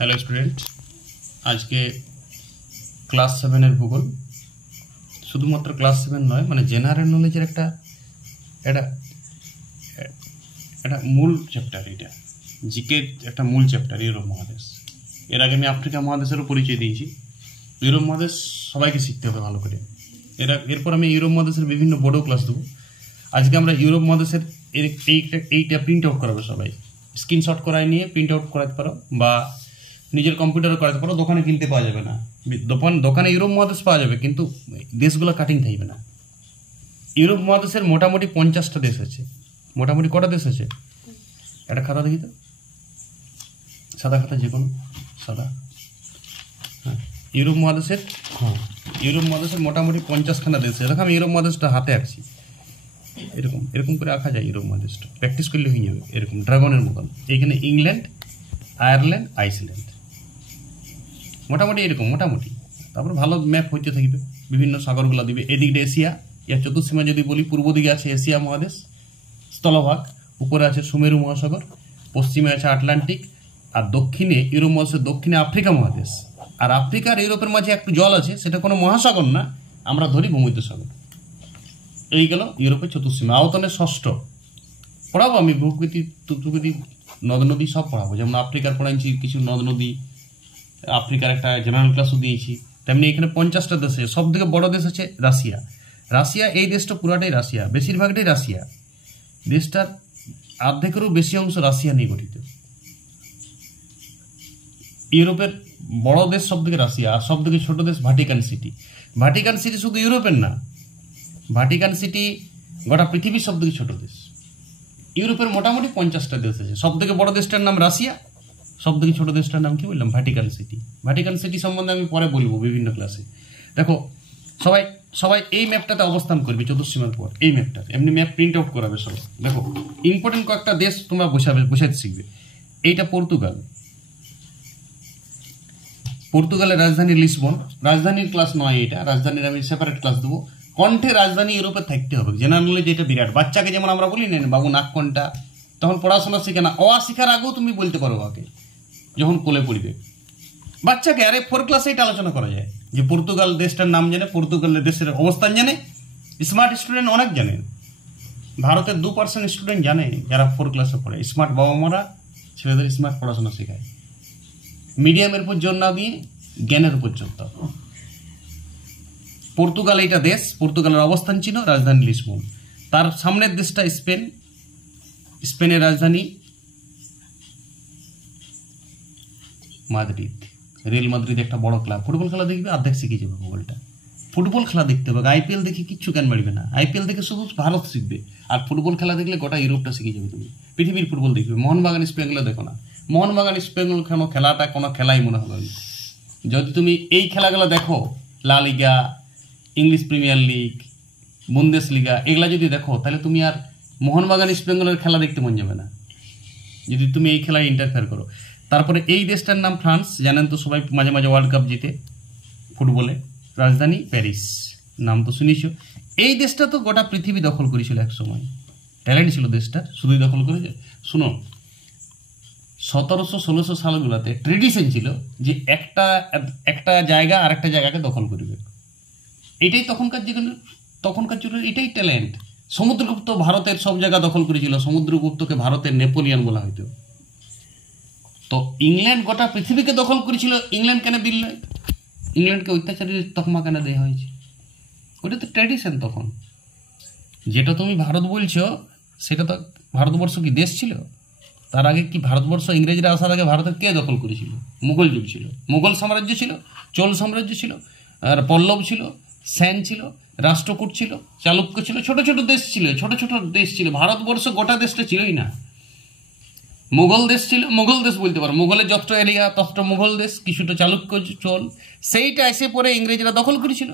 Hello student, আজকে class 7-এর ভূগোল, শুধুমাত্র ক্লাস 7 নয়, মানে জেনারেল নলেজের একটা এটা এটা মূল চ্যাপ্টার। এটা জিকে একটা মূল চ্যাপ্টার, ইউরোপ মহাদেশ। এর আগে আমি আফ্রিকা মহাদেশেরও পরিচয় দিয়েছি। ইউরোপ মহাদেশ সবাইকে শিখতে হবে ভালো করে। এরপর আমি ইউরোপ মহাদেশের বিভিন্ন বড় ক্লাস দেবো। আজকে আমরা ইউরোপ মহাদেশের এইটা প্রিন্ট আউট করাবে, সবাই স্ক্রিনশট করায় নিয়ে প্রিন্ট আউট করাতে পারো বা নিজের কম্পিউটারে করাতে পারো। দোকানে কিনতে পাওয়া যাবে না, দোকানে ইউরোপ মহাদেশ পাওয়া যাবে, কিন্তু দেশগুলো কাটিং থাকবে না। ইউরোপ মহাদেশের মোটামুটি 50টা দেশ আছে। মোটামুটি কটা দেশ আছে? একটা খাতা দেখি তো, সাদা খাতা, যে কোনো সাদা। হ্যাঁ, ইউরোপ মহাদেশের মোটামুটি 50খানা দেশ আছে। দেখো আমি ইউরোপ মহাদেশটা হাতে আঁকছি, এরকম করে আঁকা যায়। ইউরোপ মহাদেশটা প্র্যাকটিস করলে হয়ে যাবে, এরকম ড্রাগনের মতন। এইখানে ইংল্যান্ড, আয়ারল্যান্ড, আইসল্যান্ড, মোটামুটি এরকম মোটামুটি। তারপর ভালো ম্যাপ হইতে থাকবে, বিভিন্ন সাগরগুলো দিবে। এদিকটা এশিয়া, ইয়ার চতুর্সীমা যদি বলি, পূর্ব দিকে আছে এশিয়া মহাদেশ স্থলভাগ, উপরে আছে সুমেরু মহাসাগর, পশ্চিমে আছে আটলান্টিক, আর দক্ষিণে ইউরোপ মহাদেশের দক্ষিণে আফ্রিকা মহাদেশ। আর আফ্রিকার ইউরোপের মাঝে একটু জল আছে, সেটা কোনো মহাসাগর না, আমরা ধরি ভূমধ্যসাগর। এই গেল ইউরোপের চতুর্সীমা। আয়তনের ষষ্ঠ পড়াবো আমি, ভূপ্রকৃতি, নদ নদী সব পড়াবো। যেমন আফ্রিকার পড়াইছি কিছু নদ নদী, আফ্রিকার একটা জেনারেল ক্লাসও দিয়েছি। তেমনি এখানে 50টা দেশ আছে। সব থেকে বড় দেশ আছে রাশিয়া। এই দেশটা পুরাটাই রাশিয়া, বেশিরভাগটাই রাশিয়া। দেশটার অর্ধেকেরও বেশি অংশ রাশিয়া নিয়ে গঠিত। ইউরোপের বড় দেশ সব থেকে রাশিয়া, আর সব থেকে ছোট দেশ ভাটিকান সিটি শুধু ইউরোপের না, ভাটিকান সিটি গোটা পৃথিবীর সব থেকে ছোট দেশ। ইউরোপের মোটামুটি 50টা দেশ আছে। সব থেকে বড় দেশটার নাম রাশিয়া, সব থেকে ছোট দেশটার নাম কি বললাম? ভাটিকান সিটি সম্বন্ধে আমি পরে বলবো বিভিন্ন ক্লাসে। দেখো সবাই এই ম্যাপটাতে অবস্থান করবে চতুর্সীমার পর। এই ম্যাপটা এমনি ম্যাপ প্রিন্ট আউট করাবে সবাই। দেখো ইম্পর্টেন্ট কয়েকটা দেশ তোমরা বসাতে শিখবে। এইটা পর্তুগালের রাজধানী লিসবন। রাজধানীর ক্লাস নয় এটা, রাজধানীর আমি সেপারেট ক্লাস দেবো। কণ্ঠে রাজধানী ইউরোপে থাকতে হবে। জেনারেলি যেটা বিরাট, বাচ্চাকে যেমন আমরা বলি না বাবু নাক কোনটা, তখন পড়াশোনা শিখে না, শিখার আগেও তুমি বলতে পারো ওকে, যখন কোলে পড়বে বাচ্চাকে। আরে 4 ক্লাসে এটা আলোচনা করা যায় যে পর্তুগাল দেশটার নাম জানে, পর্তুগালের দেশের অবস্থান জানে। স্মার্ট স্টুডেন্ট অনেক জানে, ভারতের 2% স্টুডেন্ট জানে যারা 4 ক্লাসে পড়ে। স্মার্ট বাবা মারা ছেলেদের স্মার্ট পড়াশোনা শেখায়। মিডিয়ামের উপর জোর না দিয়ে জ্ঞানের উপর জোর দাও। পর্তুগাল এটা দেশ, পর্তুগালের অবস্থান ছিল রাজধানী লিসবন। তার সামনের দেশটা স্পেনের রাজধানী মাদ্রিদ। রিয়াল মাদ্রিদ একটা বড় ক্লাব। ফুটবল খেলা দেখবে অর্ধেক শিখে যাবে ভূগোলটা। ফুটবল খেলা দেখতে হবে, আইপিএল দেখে কিচ্ছু জ্ঞান বাড়বে না। আইপিএল দেখে শুধু ভারত শিখবে, আর ফুটবল খেলা দেখলে গোটা ইউরোপটা শিখে যাবে তুমি। পৃথিবীর ফুটবল দেখবে। মোহনবাগান ইস্ট বেঙ্গল দেখো না, মোহনবাগান ইস্ট বেঙ্গল খেলাটা কোনো খেলাই মনে হবে। যদি তুমি এই খেলাগুলো দেখো, লা লিগা, ইংলিশ প্রিমিয়ার লিগ, বুন্দেস লিগা, এগুলা যদি দেখো, তাহলে তুমি আর মোহনবাগান ইস্ট বেঙ্গলের খেলা দেখতে মন যাবে না, যদি তুমি এই খেলায় ইন্টারফেয়ার করো। তারপরে এই দেশটার নাম ফ্রান্স, জানেন তো সবাই, মাঝে মাঝে ওয়ার্ল্ড কাপ জিতে ফুটবলে। রাজধানী প্যারিস, নাম তো শুনিস। এই দেশটা তো গোটা পৃথিবী দখল করেছিল এক সময়, ট্যালেন্ট ছিল দেশটা, শুধুই দখল করেছে। শুনো, 1700-1600 সালগুলোতে ট্রেডিশন ছিল যে একটা জায়গা আর একটা জায়গাকে দখল করবে। এটাই তখনকার যুগের এটাই ট্যালেন্ট। সমুদ্রগুপ্ত ভারতের সব জায়গা দখল করেছিল। সমুদ্রগুপ্তকে ভারতের নেপোলিয়ন বলা হইতো। তো ইংল্যান্ড গোটা পৃথিবীকে দখল করেছিল। ইংল্যান্ড কেন দিল? ইংল্যান্ডকে অত্যাচারীর তকমা কেন দেওয়া হয়েছে? ওটা তো ট্র্যাডিশন। তখন যেটা তুমি ভারত বলছো, সেটা তো ভারতবর্ষ কি দেশ ছিল? তার আগে কি ভারতবর্ষ, ইংরেজরা আসার আগে ভারতের কে দখল করেছিল? মুঘল যুগ ছিল, মুঘল সাম্রাজ্য ছিল, চোল সাম্রাজ্য ছিল, আর পল্লব ছিল, সেন ছিল, রাষ্ট্রকূট ছিল, চালুক্য ছিল, ছোট ছোট দেশ ছিল। ভারতবর্ষ গোটা দেশটা ছিলই না। মুঘল দেশ ছিল, মুঘল দেশ বলতে পারো। মুঘলের যত এরিয়া তত মুঘল দেশ, কিছুটা চালুক্য, চোল, সেইটা এসে পরে ইংরেজরা দখল করেছিল।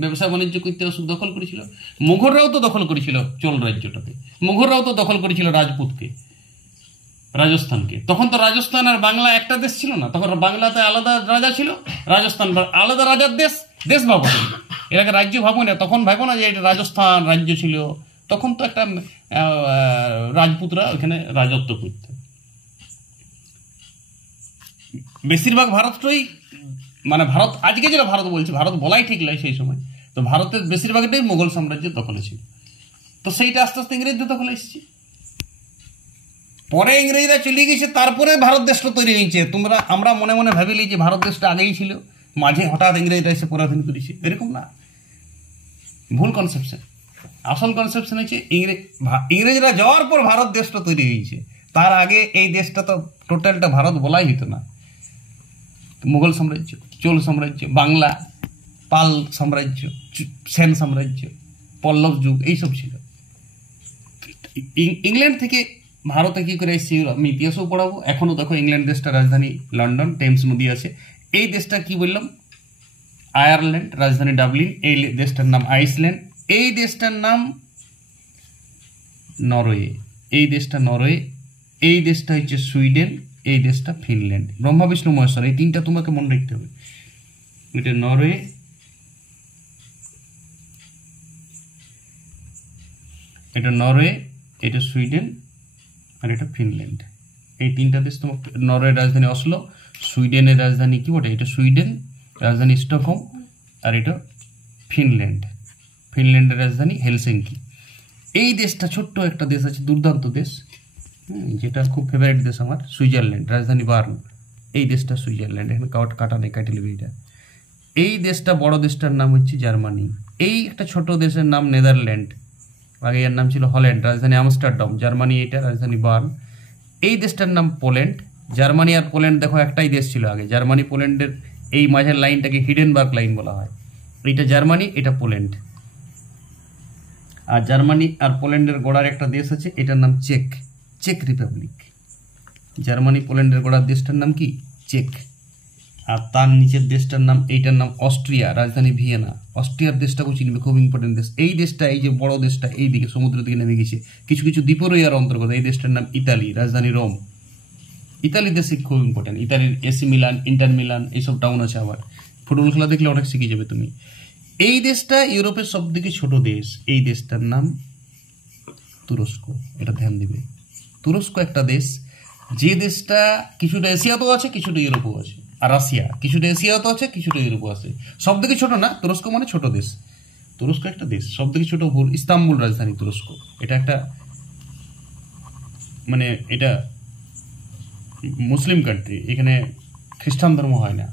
ব্যবসা বাণিজ্য করতে দখল করেছিল। মুঘলরাও তো দখল করেছিল চোল রাজ্যটাতে। মুঘলরাও তো দখল করেছিল রাজপুতকে, রাজস্থানকে। তখন তো রাজস্থান আর বাংলা একটা দেশ ছিল না। তখন বাংলাতে আলাদা রাজা ছিল, রাজস্থান আলাদা রাজার দেশ ভাবো। এটাকে রাজ্য ভাবো না, তখন ভাবো না যে এটা রাজস্থান রাজ্য ছিল। তখন তো একটা রাজপুতরা ওখানে রাজত্ব করত। বেশিরভাগ ভারতটাই মানে ভারত আজকে যেটা ভারত বলছে, ভারত বলাই ঠিক নয় সেই সময়, তো ভারতের বেশিরভাগটাই মোগল সাম্রাজ্যের দখলে ছিল। তো সেইটা আস্তে আস্তে ইংরেজদের দখলে এসেছে, পরে ইংরেজরা চলে গেছে, তারপরে ভারত দেশটা তৈরি হয়েছে। আমরা মনে মনে ভাবিলি যে ভারত দেশটা আগেই ছিল, মাঝে হঠাৎ ইংরেজরা এসে পরাধীন করেছে, এরকম না, ভুল কনসেপশন। আসল কনসেপশন হচ্ছে ইংরেজরা যাওয়ার পর ভারত দেশটা তৈরি হয়েছে, তার আগে এই দেশটা তো টোটালটা ভারত বলাই হতো না। মুঘল সাম্রাজ্য, চোল সাম্রাজ্য, বাংলা, পাল সাম্রাজ্য, সেন সাম্রাজ্য, পল্লব যুগ, এইসব ছিল। ইংল্যান্ড থেকে ভারতে কি করে এসেছি আমি ইতিহাসও পড়াবো। এখনো দেখো ইংল্যান্ড দেশটা রাজধানী লন্ডন, টেমস নদী আছে। এই দেশটা কি বললাম, আয়ারল্যান্ড, রাজধানী ডাবলিন। এই দেশটার নাম আইসল্যান্ড। এই দেশটার নাম নরওয়ে। এই দেশটা নরওয়ে। এই দেশটা হচ্ছে সুইডেন। এই দেশটা ফিনল্যান্ড। ব্রহ্মা বিষ্ণু মহেশ্বর, এই তিনটা তোমাকে মনে রাখতে হবে। এটা নরওয়ে, এটা নরওয়ে, এটা সুইডেন, আর এটা ফিনল্যান্ড। এই তিনটা দেশ তোমাকে, নরওয়ের রাজধানী অসলো, সুইডেনের রাজধানী কি বটে, এটা সুইডেন, রাজধানী স্টকহোম, আর এটা ফিনল্যান্ড, ফিনল্যান্ডের রাজধানী হেলসিঙ্কি। এই দেশটা ছোট্ট একটা দেশ আছে, দুর্দান্ত দেশ, যেটা খুব ফেভারিট দেশ আমার, সুইজারল্যান্ড, রাজধানী বার্ন। এই দেশটা সুইজারল্যান্ড, এখানে কাটা নেই, কাটে নেবে এটা। এই দেশটা, বড় দেশটার নাম হচ্ছে জার্মানি। এই একটা ছোট দেশের নাম নেদারল্যান্ড, আগে এর নাম ছিল হল্যান্ড, রাজধানী আমস্টারডাম। জার্মানি এটা, রাজধানী বার্ন। এই দেশটার নাম পোল্যান্ড। জার্মানি আর পোল্যান্ড দেখো একটাই দেশ ছিল আগে। জার্মানি পোল্যান্ডের এই মাঝের লাইনটাকে হিডেনবার্গ লাইন বলা হয়। এইটা জার্মানি, এটা পোল্যান্ড। আর জার্মানি আর পোল্যান্ডের গোড়ার একটা দেশ আছে, এটার নাম চেক, চেক রিপাবলিক। জার্মানি পোল্যান্ডের গোড়ার দেশটার নাম কি, চেক। আর তার নিচের দেশটার নাম, এইটার নাম অস্ট্রিয়া, রাজধানী ভিয়েনা। অস্ট্রিয়ার দেশটাকেও চিনবে, খুব ইম্পর্টেন্ট দেশ। এই দেশটা, এই যে বড় দেশটা, এই দিকে সমুদ্র দিকে নেমে গেছে, কিছু কিছু দ্বীপেরও এর অন্তর্গত। এই দেশটার নাম ইতালি, রাজধানী রোম। ইতালি দেশে খুব ইম্পর্টেন্ট। ইতালির এসি মিলান, ইন্টার মিলান, এইসব টাউন আছে। আবার ফুটবল খেলা দেখলে অনেক শিখে যাবে তুমি। এই দেশটা ইউরোপের সব থেকে ছোট দেশ। এই দেশটার নাম তুরস্ক, এটা ধ্যান দিবে। তুরস্ক একটা দেশ, যে দেশটা কিছুটা এশিয়াতেও আছে, কিছুটা ইউরোপেও আছে। আর রাশিয়া কিছুটা এশিয়াতেও আছে, কিছুটা ইউরোপেও আছে। সব থেকে ছোট না, তুরস্ক মানে ছোট দেশ। তুরস্ক একটা দেশ, সব থেকে ছোট ভুল। ইস্তাম্বুল রাজধানী তুরস্ক। এটা একটা মানে এটা মুসলিম কান্ট্রি, এখানে খ্রিস্টান ধর্ম হয় না,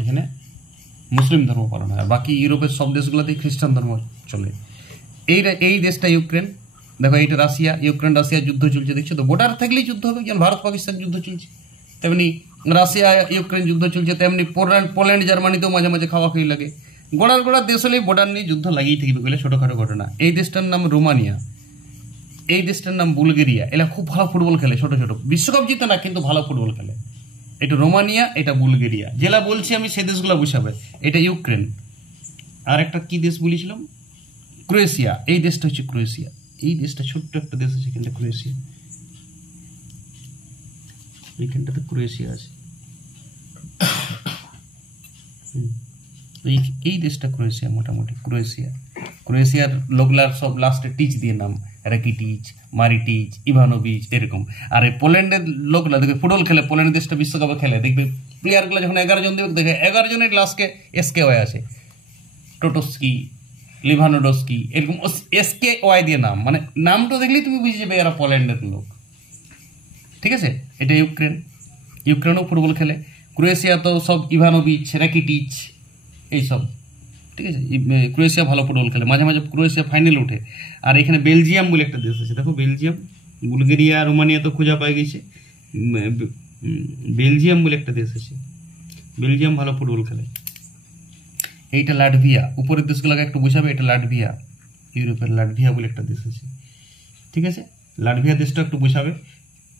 এখানে মুসলিম ধর্ম পালন হয়। বাকি ইউরোপের সব দেশগুলোতেই খ্রিস্টান ধর্ম চলে। এই দেশটা ইউক্রেন, দেখো এইটা রাশিয়া। ইউক্রেন রাশিয়ার যুদ্ধ চলছে, দেখছো তো। বর্ডার থাকলেই যুদ্ধ হবে, যেমন ভারত পাকিস্তান যুদ্ধ চলছে, তেমনি রাশিয়া ইউক্রেন যুদ্ধ চলছে, তেমনি পোল্যান্ড জার্মানিতেও মাঝে মাঝে খাওয়াখাওয়ি লাগে। গোড়ার দেশ হলেই বর্ডার নিয়ে যুদ্ধ লাগিয়ে থাকবে, বলে ছোটোখাটো ঘটনা। এই দেশটার নাম রোমানিয়া। এই দেশটার নাম বুলগেরিয়া। এরা খুব ভালো ফুটবল খেলে, ছোট ছোট, বিশ্বকাপ জিতে না কিন্তু ভালো ফুটবল খেলে। এটা রোমানিয়া, এটা বুলগেরিয়া। যেটা বলছি আমি সেই দেশগুলো বুঝাবে। এটা ইউক্রেন। আর একটা কি দেশ বলেছিলাম, ক্রোয়েশিয়া। এই দেশটা হচ্ছে ক্রোয়েশিয়া। এই দেশটা ছোট্ট একটা দেশ আছে, কিন্তু ক্রোয়েশিয়া, এইখানটাতে ক্রোয়েশিয়া আছে। এই দেশটা ক্রোয়েশিয়া, মোটামুটি ক্রোয়েশিয়ার লোকলার সব লাস্টে টিচ দিয়ে নাম, রাকিটিচ, মারিটিচ, ইভানোভিচ, এরকম। আর এই পোল্যান্ডের লোকলা দেখবে ফুটবল খেলে, পোল্যান্ড দেশটা বিশ্বকাপে খেলে, দেখবে প্লেয়ারগুলো যখন 11 জন দেবে, দেখবে 11 জনের লাস্টকে এসকে ওয়াই আছে, টোটোস্কি, লিভানোডস্কি, এরকম এসকে ওয়াই দিয়ে নাম। মানে নামটা দেখলেই তুমি বুঝে যাবে এরা পোল্যান্ডের লোক, ঠিক আছে। এটা ইউক্রেনও ফুটবল খেলে। ক্রোয়েশিয়া তো সব ইভানোভিচ, রাকিটিচ, এইসব, ঠিক আছে। ক্রোয়েশিয়া ভালো ফুটবল খেলে, মাঝে মাঝে ক্রোয়েশিয়া ফাইনাল ওঠে। আর এখানে বেলজিয়াম বলে একটা দেশ আছে, দেখো বেলজিয়াম। বুলগেরিয়া রোমানিয়া তো খোঁজা পাই গেছে, বেলজিয়াম বলে একটা দেশ আছে, বেলজিয়াম ভালো ফুটবল খেলে। এইটা লাটভিয়া, উপরের দেশগুলোকে একটু বোঝাবে। এটা লাটভিয়া, ইউরোপের লাটভিয়া বলে একটা দেশ আছে, ঠিক আছে। লাটভিয়া দেশটা একটু বোঝাবে।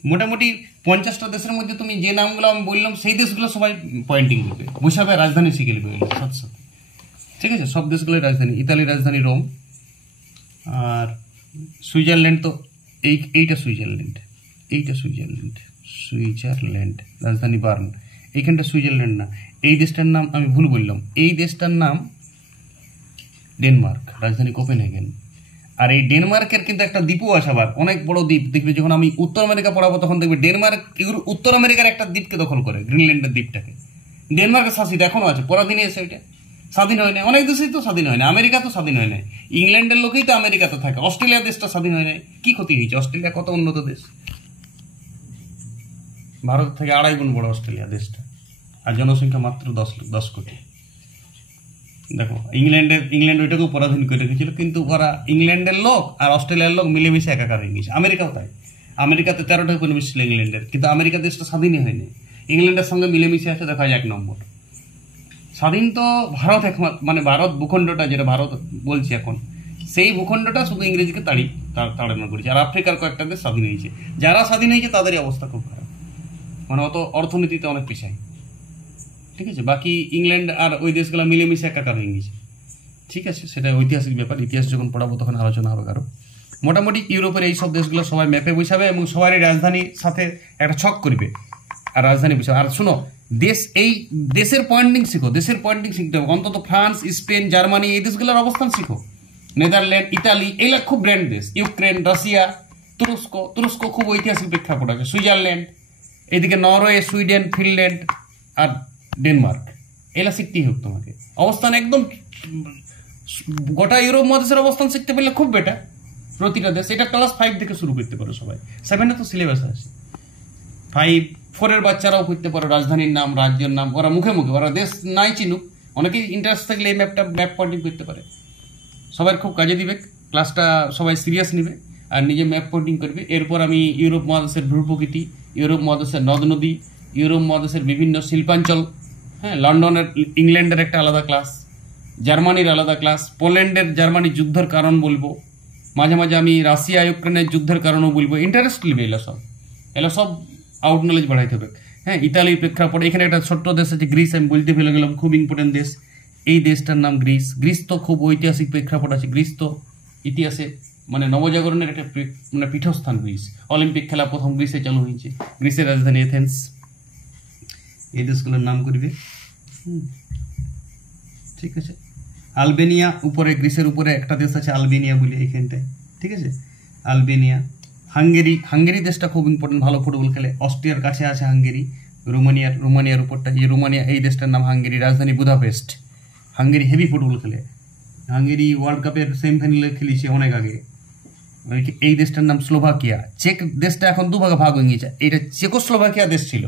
মোটামুটি 50টা দেশের মধ্যে তুমি যে নামগুলো আমি বললাম, সেই দেশগুলো সবাই পয়েন্টিং করবে, বোঝাবে, রাজধানী শিখে নেবে সাথে সাথে, ঠিক আছে। সব দেশগুলোর রাজধানী, ইতালির রাজধানী রোম। আর সুইজারল্যান্ড তো এইটা সুইজারল্যান্ড, সুইজারল্যান্ড, রাজধানী বার্ন। এইখানটা সুইজারল্যান্ড না, এই দেশটার নাম আমি ভুল বললাম। এই দেশটার নাম ডেনমার্ক, রাজধানী কোপেনহেগেন। আর এই ডেনমার্কের কিন্তু একটা দ্বীপও আছে, আবার অনেক বড় দ্বীপ। দেখবে যখন আমি উত্তর আমেরিকা পড়াবো তখন দেখবে ডেনমার্ক উত্তর আমেরিকার একটা দ্বীপকে দখল করে, গ্রিনল্যান্ডের দ্বীপটাকে। ডেনমার্কের শাসিত এখনো আছে, পরাধীনে এসে ওইটা স্বাধীন হয় না। অনেক দেশেই তো স্বাধীন হয় না, আমেরিকা তো স্বাধীন হয় না, ইংল্যান্ডের লোকেই তো আমেরিকাতে থাকে। অস্ট্রেলিয়া দেশটা স্বাধীন হয় না, কি ক্ষতি হয়েছে? অস্ট্রেলিয়া কত উন্নত দেশ, ভারত থেকে 2.5 গুণ বড় অস্ট্রেলিয়া দেশটা, আর জনসংখ্যা মাত্র 10 কোটি। দেখো ইংল্যান্ড ওইটাকেও পরাধীন করে রেখেছিল, কিন্তু ওরা ইংল্যান্ডের লোক আর অস্ট্রেলিয়ার লোক মিলেমিশে একাকার হয়ে গেছে। আমেরিকাও তাই, আমেরিকাতে 13টা উপনিবেশ ছিল ইংল্যান্ডের, কিন্তু আমেরিকা দেশটা স্বাধীনই হয়নি। ইংল্যান্ডের সঙ্গে মিলেমিশে আছে, দেখা যায় 1 নম্বর। স্বাধীন তো ভারত একমাত্র, মানে ভারত ভূখণ্ডটা যেটা ভারত বলছি এখন, সেই ভূখণ্ডটা শুধু ইংরেজিকে তাড়ানো করেছে। আর আফ্রিকার কয়েকটা দেশ স্বাধীন হয়েছে, যারা স্বাধীন হয়েছে তাদেরই অবস্থা খুব খারাপ, মানে অত অর্থনীতিতে অনেক পিছায়। ঠিক আছে, বাকি ইংল্যান্ড আর ওই দেশগুলো মিলেমিশে একাকার হয়ে গেছে। ঠিক আছে, সেটা ঐতিহাসিক ব্যাপার, ইতিহাস যখন পড়াবো তখন আলোচনা হবে আরো। মোটামুটি ইউরোপের এই সব দেশগুলো সবাই ম্যাপে বসাবে এবং সবারই রাজধানীর সাথে একটা ছক করবে আর রাজধানী বসাবে। আর শুনো, এই দেশের পয়েন্টিং শিখো, দেশের পয়েন্টিং শিখতে হবে। অন্তত ফ্রান্স, স্পেন, জার্মানি এই দেশগুলোর অবস্থান শিখো। নেদারল্যান্ড, ইতালি, এগুলো খুব ব্র্যান্ড দেশ। ইউক্রেন, রাশিয়া, তুরস্ক খুব ঐতিহাসিক প্রেক্ষাপট আছে। সুইজারল্যান্ড, এদিকে নরওয়ে, সুইডেন, ফিনল্যান্ড আর ডেনমার্ক, এলা শিখতেই হোক তোমাকে। অবস্থান একদম গোটা ইউরোপ মহাদেশের অবস্থান শিখতে পারলে খুব বেটার। প্রতিটা দেশ, এটা ক্লাস 5 থেকে শুরু করতে পারো সবাই, 7-এ তো সিলেবাস আছে। 5-4 এর বাচ্চারাও করতে পারো, রাজধানীর নাম, রাজ্যের নাম, ওরা মুখে মুখে, ওরা দেশ নাই চিনুক, অনেকেই ইন্টারেস্ট থাকলে এই ম্যাপ পয়েন্টিং করতে পারে। সবার খুব কাজে দিবে, ক্লাসটা সবাই সিরিয়াস নেবে আর নিজে ম্যাপ পয়েন্টিং করবে। এরপর আমি ইউরোপ মহাদেশের ভূপ্রকৃতি, ইউরোপ মহাদেশের নদ নদী, ইউরোপ মহাদেশের বিভিন্ন শিল্পাঞ্চল, হ্যাঁ, লন্ডনের, ইংল্যান্ডের একটা আলাদা ক্লাস, জার্মানির আলাদা ক্লাস, পোল্যান্ডের জার্মানির যুদ্ধের কারণ বলবো, মাঝে মাঝে আমি রাশিয়া ইউক্রেনের যুদ্ধের কারণও বলবো। ইন্টারেস্ট নেবে এগুলো সব আউট নলেজ বাড়াইতে হবে। হ্যাঁ, ইতালির প্রেক্ষাপট, এখানে একটা ছোট্ট দেশ আছে গ্রিস, আমি বলতে ফেলে গেলাম, খুব ইম্পর্টেন্ট দেশ। এই দেশটার নাম গ্রিস। গ্রিস তো খুব ঐতিহাসিক প্রেক্ষাপট আছে। গ্রিস তো ইতিহাসে মানে নবজাগরণের একটা মানে পীঠস্থান গ্রিস। অলিম্পিক খেলা প্রথম গ্রিসে চালু হয়েছে। গ্রিসের রাজধানী এথেন্স। এই দেশগুলোর নাম করবে। ঠিক আছে, আলবেনিয়া উপরে, গ্রিসের উপরে একটা দেশ আছে আলবেনিয়া বলে এইখানটায়। ঠিক আছে, আলবেনিয়া। হাঙ্গেরি দেশটা খুব ইম্পর্টেন্ট, ভালো ফুটবল খেলে। অস্ট্রিয়ার কাছে আছে হাঙ্গেরি। রোমানিয়ার উপরটা, এই রোমানিয়া, এই দেশটার নাম হাঙ্গেরি, রাজধানী বুদাপেস্ট। হাঙ্গেরি হেভি ফুটবল খেলে। হাঙ্গেরি ওয়ার্ল্ড কাপের সেমিফাইনালে খেলেছে অনেক আগে। এই দেশটার নাম স্লোভাকিয়া। চেক দেশটা এখন 2 ভাগে ভাগ হয়ে গেছে। এইটা চেকোস্লোভাকিয়া দেশ ছিল,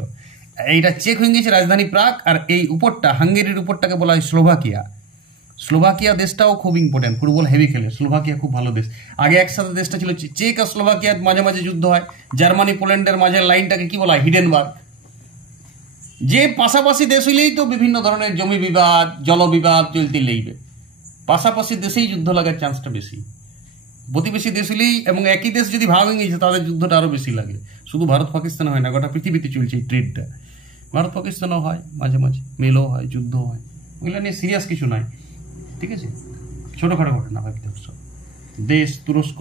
এইটা চেক হয়ে গেছে, রাজধানী প্রাগ। আর এই উপরটা, হাঙ্গেরির উপরটাকে বলা হয় স্লোভাকিয়া। স্লোভাকিয়া দেশটাও খুব ইম্পর্টেন্ট, ফুটবল হেভি খেলে। স্লোভাকিয়া খুব ভালো দেশ। আগে একসাথে দেশটা ছিল চেক আর স্লোভাকিয়ার মাঝে মাঝে যুদ্ধ হয়। জার্মানি পোল্যান্ডের মাঝের লাইনটাকে কি বলা হয়? হিডেনবার্গ। যে পাশাপাশি দেশ হইলেই তো বিভিন্ন ধরনের জমি বিবাদ, জল বিবাদ চলতে লেগবে। পাশাপাশি দেশেই যুদ্ধ লাগার চান্সটা বেশি। প্রতিবেশী দেশ হলেই, এবং একই দেশ যদি ভাগ হয়ে গেছে তাদের যুদ্ধটা আরো বেশি লাগে। শুধু ভারত পাকিস্তান হয় না, গোটা পৃথিবীতে চলছে এই ট্রেডটা। ভারত পাকিস্তানও হয় মাঝে মাঝে, মেলও হয়, যুদ্ধ হয়। ওইগুলো নিয়ে সিরিয়াস কিছু নাই। ঠিক আছে, ছোটখাটো ঘটনা ভাবতে সব। দেশ, তুরস্ক,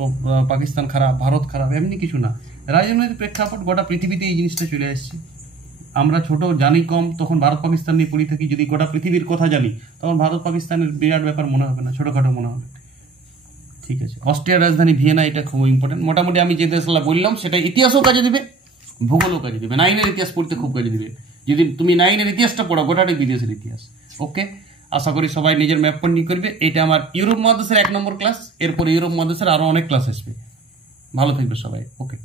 পাকিস্তান খারাপ, ভারত খারাপ, এমনি কিছু না। রাজনৈতিক প্রেক্ষাপট গোটা পৃথিবীতে এই জিনিসটা চলে আসছে। আমরা ছোট জানি কম, তখন ভারত পাকিস্তান নিয়ে পড়ে থাকি। যদি গোটা পৃথিবীর কথা জানি তখন ভারত পাকিস্তানের বিরাট ব্যাপার মনে হবে না, ছোটখাটো মনে হবে। ঠিক আছে, অস্ট্রিয়ার রাজধানী ভিয়েনা, এটা খুব ইম্পর্টেন্ট। মোটামুটি আমি যে দেশগুলো বললাম সেটা ইতিহাসও কাজে দিবে, ভূগোলও কাজে দিবে। 9-এর ইতিহাস পড়তে খুব কাজে দিবে। যদি তুমি 9-এর ইতিহাসটা পড়ো, গোটাটাই বিদেশের ইতিহাস। ওকে, আশা করি সবাই নিজের ম্যাপ পয়েন্টিং করবে। এটা আমার ইউরোপ মহাদেশের 1 নম্বর ক্লাস। এরপরে ইউরোপ মহাদেশের আরো অনেক ক্লাস আসবে। ভালো থাকবে সবাই। ওকে।